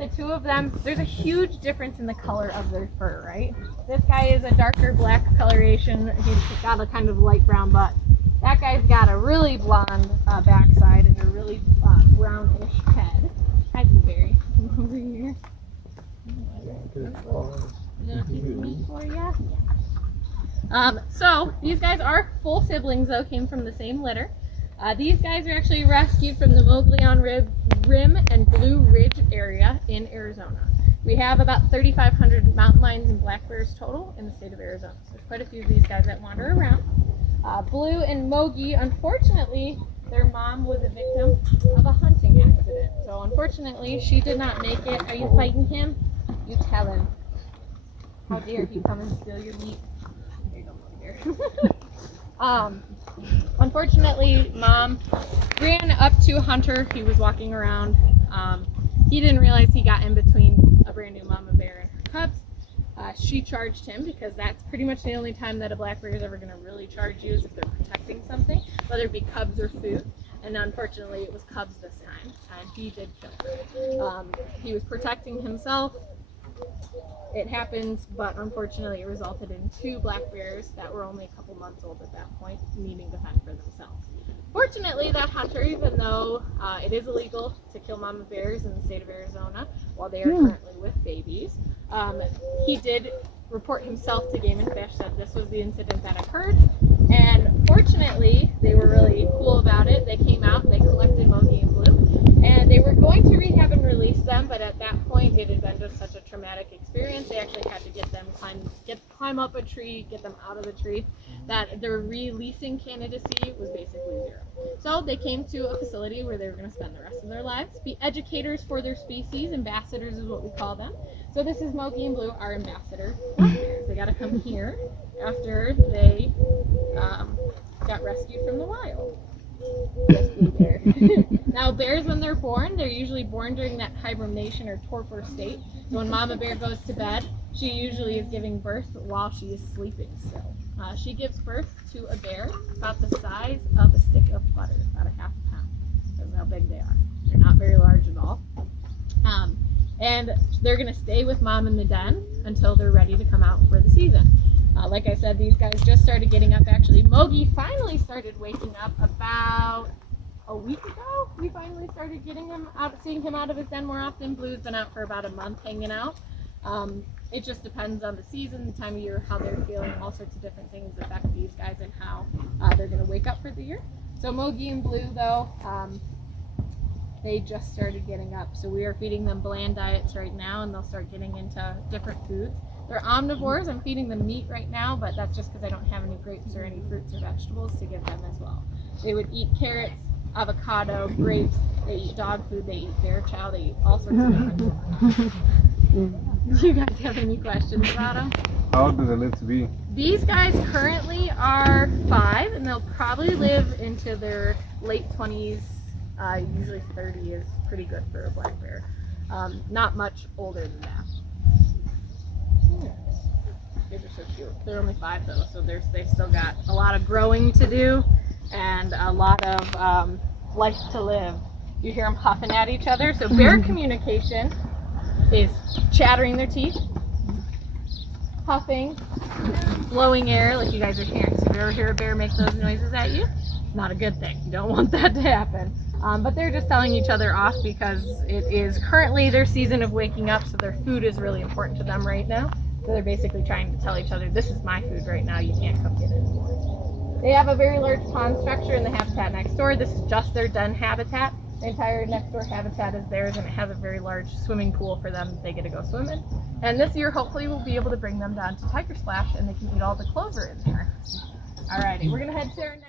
the two of them, there's a huge difference in the color of their fur, right? This guy is a darker black coloration. He's got a kind of light brown butt. That guy's got a really blonde backside and a really brownish head. Hi, Blueberry. Come over here. Little piece of meat for ya. So these guys are full siblings, though, came from the same litter. These guys are actually rescued from the Mogollon Rim and Blue Ridge area in Arizona. We have about 3,500 mountain lions and black bears total in the state of Arizona. So there's quite a few of these guys that wander around. Blue and Mogi, unfortunately, their mom was a victim of a hunting accident. So unfortunately, she did not make it. Are you fighting him? You tell him. How dare he come and steal your meat? There you go, unfortunately, Mom ran up to Hunter. He was walking around. He didn't realize he got in between a brand new mama bear and her cubs. She charged him because that's pretty much the only time that a black bear is ever going to really charge you is if they're protecting something, whether it be cubs or food. And unfortunately, it was cubs this time, and he did kill her. He was protecting himself. It happens, but unfortunately it resulted in 2 black bears that were only a couple months old at that point, needing to fend for themselves. Fortunately, that hunter, even though it is illegal to kill mama bears in the state of Arizona while they are currently with babies, he did report himself to Game and Fish that this was the incident that occurred. And fortunately, they were really cool about it. They came out and they collected Mogi and Blue, and they were going to rehab and release them, but at that point it had been just such a traumatic experience. They actually had to get them climb up a tree, get them out of the tree, that their releasing candidacy was basically 0. So they came to a facility where they were going to spend the rest of their lives, be educators for their species. Ambassadors is what we call them. So this is Mogi and Blue, our ambassador. They got to come here after they got rescued from the wild. Yes, Blue Bear. Now, bears, when they're born, they're usually born during that hibernation or torpor state. So when mama bear goes to bed, she usually is giving birth while she is sleeping still. She gives birth to a bear about the size of a stick of butter, about a half a pound. That's how big they are. They're not very large at all. And they're going to stay with mom in the den until they're ready to come out for the season. Like I said, these guys just started getting up. Actually, Mogi finally started waking up about a week ago. We finally started getting him out, seeing him out of his den more often. Blue's been out for about a month hanging out. It just depends on the season, the time of year, how they're feeling. All sorts of different things affect these guys and how they're going to wake up for the year. So Mogi and Blue, though, they just started getting up. So we are feeding them bland diets right now, and they'll start getting into different foods. They're omnivores. I'm feeding them meat right now, but that's just because I don't have any grapes or any fruits or vegetables to give them as well. They would eat carrots, avocado, grapes. They eat dog food. They eat bear chow. They eat all sorts of different stuff. Do you guys have any questions about them? How old do they live to be? These guys currently are 5, and they'll probably live into their late 20s. Usually 30 is pretty good for a black bear. Not much older than that. These are so cute. They're only 5 though, so they've still got a lot of growing to do and a lot of life to live. You hear them huffing at each other. So bear communication is chattering their teeth, huffing, blowing air like you guys are hearing. So if you ever hear a bear make those noises at you, not a good thing. You don't want that to happen. But they're just telling each other off because it is currently their season of waking up, so their food is really important to them right now. So they're basically trying to tell each other, this is my food right now, you can't come get it anymore. They have a very large pond structure in the habitat next door. This is just their den habitat. The entire next door habitat is theirs, and it has a very large swimming pool for them. They get to go swim in. And this year, hopefully, we'll be able to bring them down to Tiger Splash, and they can eat all the clover in there. Alrighty, we're going to head to our next